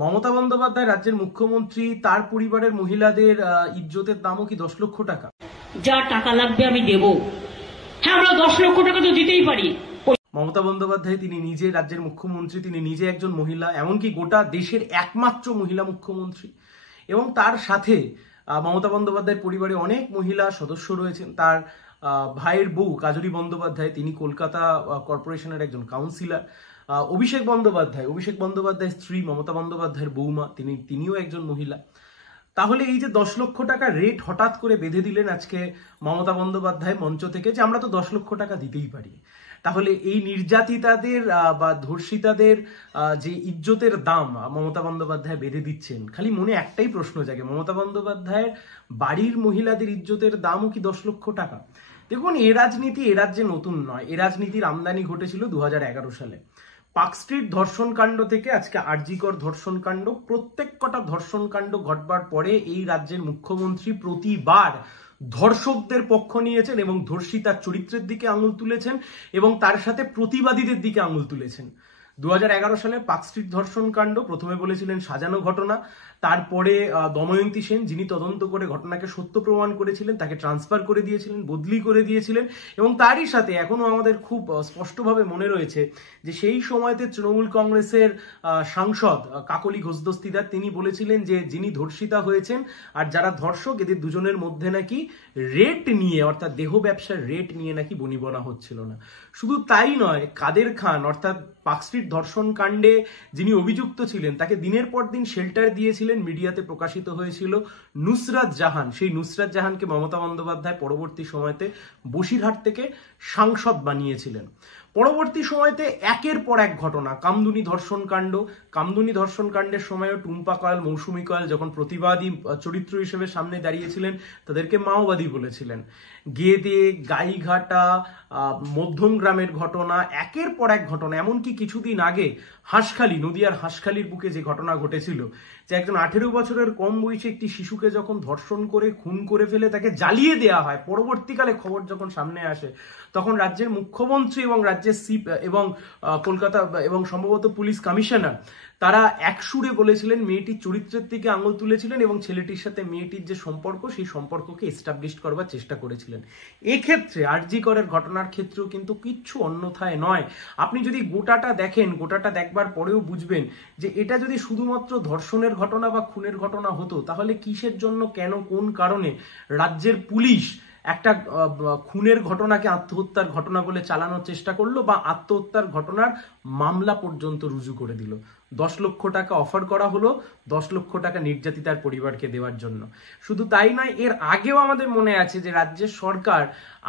মমতা বন্দ্যোপাধ্যায় রাজ্যের মুখ্যমন্ত্রী, তার পরিবারের মহিলাদের ইজ্জতের দামও কি 10 লক্ষ টাকা? যা টাকা লাগবে আমি দেব। হ্যাঁ, আমরা 10 লক্ষ টাকা তো দিতেই পারি। মমতা বন্দ্যোপাধ্যায় তিনি নিজে রাজ্যের মুখ্যমন্ত্রী, তিনি নিজে একজন মহিলা, এমনকি গোটা দেশের একমাত্র মহিলা মুখ্যমন্ত্রী। এবং তার সাথে মমতা বন্দ্যোপাধ্যায়ের পরিবারে অনেক মহিলা সদস্য রয়েছেন। তার ভাইয়ের বউ কাজরি বন্দ্যোপাধ্যায়, তিনি কলকাতা কর্পোরেশনের একজন কাউন্সিলর। অভিষেক বন্দ্যোপাধ্যায় স্ত্রী মমতা বন্দ্যোপাধ্যায়ের বৌমা, তিনিও একজন মহিলা। তাহলে এই যে 10 লক্ষ টাকা রেট হঠাৎ করে বেঁধে দিলেন আজকে মমতা বন্দ্যোপাধ্যায় মঞ্চ থেকে, যে আমরা তো 10 লক্ষ টাকা দিতেই পারি, তাহলে এই নির্যাতিতাদের বা ধর্ষিতাদের যে ইজ্জতের দাম মমতা বন্দ্যোপাধ্যায় বেঁধে দিচ্ছেন, খালি মনে একটাই প্রশ্ন জাগে, মমতা বন্দ্যোপাধ্যায়ের বাড়ির মহিলাদের ইজ্জতের দামও কি 10 লক্ষ টাকা? দেখুন, এ রাজনীতি এ রাজ্যে নতুন নয়। এ রাজনীতির আমদানি ঘটেছিল 2011 সালে। পার্কস্ট্রিট ধর্ষণ কাণ্ড থেকে আজকে আরজিকর ধর্ষণ কাণ্ড, প্রত্যেক কটা ধর্ষণ কাণ্ড ঘটবার পরে এই রাজ্যের মুখ্যমন্ত্রী প্রতিবার ধর্ষকদের পক্ষ নিয়েছেন এবং ধর্ষিতার চরিত্রের দিকে আঙুল তুলেছেন এবং তার সাথে প্রতিবাদীদের দিকে আঙুল তুলেছেন। 2011 সালে পার্কস্ট্রিট ধর্ষণ কাণ্ড প্রথমে বলেছিলেন সাজানো ঘটনা, তারপরে দময়ন্তী সেন, যিনি তদন্ত করে ঘটনাকে সত্য প্রমাণ করেছিলেন, তাকে ট্রান্সফার করে দিয়েছিলেন, বদলি করে দিয়েছিলেন। এবং তারই সাথে এখনো আমাদের খুব স্পষ্টভাবে মনে রয়েছে যে সেই সময়তে তৃণমূল কংগ্রেসের সাংসদ কাকলি ঘোষ দস্তিদার, তিনি বলেছিলেন যে যিনি ধর্ষিতা হয়েছেন আর যারা ধর্ষক, এদের দুজনের মধ্যে নাকি রেট নিয়ে, অর্থাৎ দেহ ব্যবসার রেট নিয়ে নাকি বনিবনা হচ্ছিল না। শুধু তাই নয়, কাদের খান অর্থাৎ পার্কস্ট্রিট ধর্ষণ কাণ্ডে যিনি অভিযুক্ত ছিলেন, তাকে দিনের পর দিন শেল্টার দিয়েছিলেন, মিডিয়াতে প্রকাশিত হয়েছিল নুসরাত জাহান। সেই নুসরাত জাহানকে মমতা বন্দ্যোপাধ্যায় পরবর্তী সময়তে বসিরহাট থেকে সাংসদ বানিয়েছিলেন। পরবর্তী সময়তে একের পর এক ঘটনা, কামদুনি ধর্ষণ কাণ্ডের সময়ও টুম্পা কয়াল, মৌসুমী কয়াল যখন প্রতিবাদী চরিত্র হিসেবে সামনে দাঁড়িয়েছিলেন, তাদেরকে মাওবাদী বলেছিলেন। গেদে, গাইঘাটা, মধ্যম গ্রামের ঘটনা, একের পর এক ঘটনা। এমনকি কিছুদিন আগে হাঁসখালি, নদিয়ার হাঁসখালির বুকে যে ঘটনা ঘটেছিল, যে একজন 18 বছরের কম বয়সী একটি শিশুকে যখন ধর্ষণ করে খুন করে ফেলে তাকে জ্বালিয়ে দেওয়া হয়, পরবর্তীকালে খবর যখন সামনে আসে, তখন রাজ্যের মুখ্যমন্ত্রী এবং রাজ্যের সিপ এবং কলকাতা এবং সম্ভবত পুলিশ কমিশনার, তারা একসুরে বলেছিলেন, মেয়েটির চরিত্রের দিকে আঙুল তুলেছিলেন এবং ছেলেটির সাথে মেয়েটির যে সম্পর্ক, সেই সম্পর্ককে এস্টাবলিশ করবার চেষ্টা করেছিলেন। এক্ষেত্রে আরজি করের ঘটনার ক্ষেত্রেও কিন্তু কিচ্ছু অন্যথায় নয়। আপনি যদি গোটাটা দেখেন, গোটাটা দেখবার পরেও বুঝবেন যে এটা যদি শুধুমাত্র ধর্ষণের ঘটনা বা খুনের ঘটনা হতো, তাহলে কিসের জন্য, কেন, কোন কারণে রাজ্যের পুলিশ একটা খুনের ঘটনাকে আত্মহত্যার ঘটনা বলে চালানোর চেষ্টা করলো বা আত্মহত্যার ঘটনার মামলা পর্যন্ত রুজু করে দিল? 10 লক্ষ টাকা অফার করা হলো 10 লক্ষ টাকা নির্যাতিতার পরিবারকে দেওয়ার জন্য। শুধু তাই নয়, এর আগেও আমাদের মনে আছে যে রাজ্যের সরকার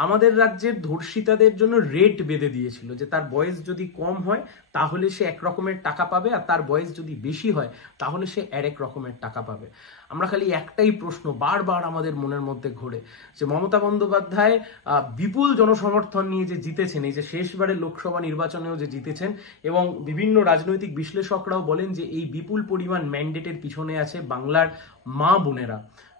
আমাদের রাজ্যের ধর্ষিতাদের জন্য রেট বেঁধে দিয়েছিল, যে তার বয়স যদি কম হয় তাহলে সে এক রকমের টাকা পাবে, আর তার বয়স যদি বেশি হয় তাহলে সে আরেক রকমের টাকা পাবে। আমরা খালি একটাই প্রশ্ন বারবার আমাদের মনের মধ্যে ঘোরে, যে মমতা বন্দ্যোপাধ্যায় বিপুল জনসমর্থন নিয়ে যে জিতেছেন, এই যে শেষবারের লোকসভা নির্বাচনেও যে জিতেছেন, এবং বিভিন্ন রাজনৈতিক বিশ্লেষকরাও বলেন যে এই বিপুল পরিমাণ ম্যান্ডেটের পিছনে আছে বাংলার মা বোনেরা।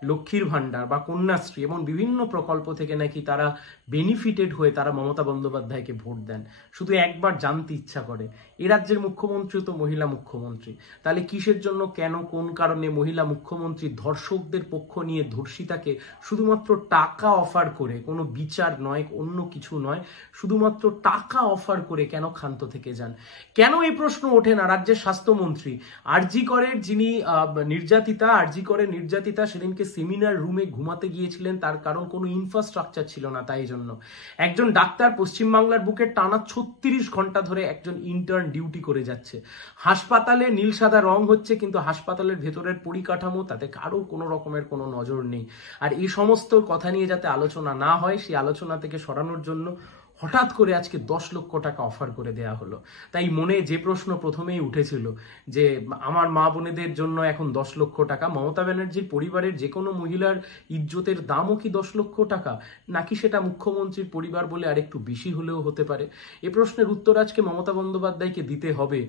লক্ষ্মীর ভান্ডার বা কন্যাশ্রী এবং বিভিন্ন প্রকল্প থেকে নাকি তারা বেনিফিটেড হয়ে তারা মমতা বন্দ্যোপাধ্যায়কে ভোট দেন। শুধু একবার জানতে ইচ্ছা করে, এ রাজ্যের মুখ্যমন্ত্রী তো মহিলা মুখ্যমন্ত্রী, তাহলে কিসের জন্য, কেন, কোন কারণে মহিলা মুখ্যমন্ত্রী ধর্ষকদের পক্ষ নিয়ে ধর্ষিতাকে শুধুমাত্র টাকা অফার করে, কোনো বিচার নয়, অন্য কিছু নয়, শুধুমাত্র টাকা অফার করে কেন ক্ষান্ত থেকে যান? কেন এই প্রশ্ন ওঠে না রাজ্যের স্বাস্থ্যমন্ত্রী? আরজি করের যিনি নির্যাতিতা সেদিনকে সেমিনার রুমে ঘুমাতে গিয়েছিলেন, তার কারণ কোনো ইনফ্রাস্ট্রাকচার ছিল না, তাই জন্য একজন ডাক্তার পশ্চিমবাংলার বুকে টানা 36 ঘন্টা ধরে একজন ইন্টার্ন ডিউটি করে যাচ্ছে। হাসপাতালে নীল সাদা রং হচ্ছে, কিন্তু হাসপাতালের ভেতরের পরিকাঠামো, তাতে কারো কোনো রকমের কোনো নজর নেই। আর এই সমস্ত কথা নিয়ে যাতে আলোচনা না হয়, সেই আলোচনা থেকে সরানোর জন্য হঠাৎ করে আজকে 10 লক্ষ টাকা অফার করে দেয়া হলো। তাই মনে যে প্রশ্ন প্রথমেই উঠেছিল যে আমার মা বোনেদের জন্য এখন 10 লক্ষ টাকা, মমতা ব্যানার্জির পরিবারের যে কোনো মহিলার ইজ্জতের দামও কি 10 লক্ষ টাকা, নাকি সেটা মুখ্যমন্ত্রীর পরিবার বলে আরেকটু বেশি হলেও হতে পারে? এ প্রশ্নের উত্তর আজকে মমতা বন্দ্যোপাধ্যায়কে দিতে হবে।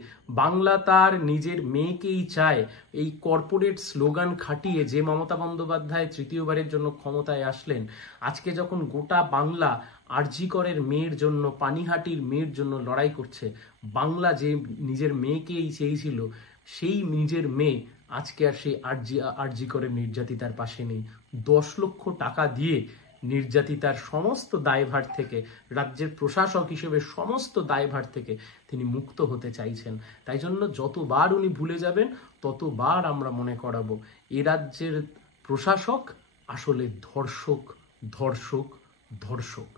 বাংলা তার নিজের মেয়েকেই চায়, এই কর্পোরেট স্লোগান খাটিয়ে যে মমতা বন্দ্যোপাধ্যায় তৃতীয়বারের জন্য ক্ষমতায় আসলেন, আজকে যখন গোটা বাংলা আরজি করের মেয়ের জন্য, পানিহাটির মেয়ের জন্য লড়াই করছে, বাংলা যে নিজের মেয়েকেই চেয়েছিল, সেই নিজের মেয়ে আজকে আর সেই আরজি করে নির্যাতিতার পাশে নেই। 10 লক্ষ টাকা দিয়ে নির্যাতিতার সমস্ত দায়ভার থেকে, রাজ্যের প্রশাসক হিসেবে সমস্ত দায়ভার থেকে তিনি মুক্ত হতে চাইছেন। তাই জন্য যতবার উনি ভুলে যাবেন ততবার আমরা মনে করাবো এ রাজ্যের প্রশাসক আসলে ধর্ষক ধর্ষক ধর্ষক।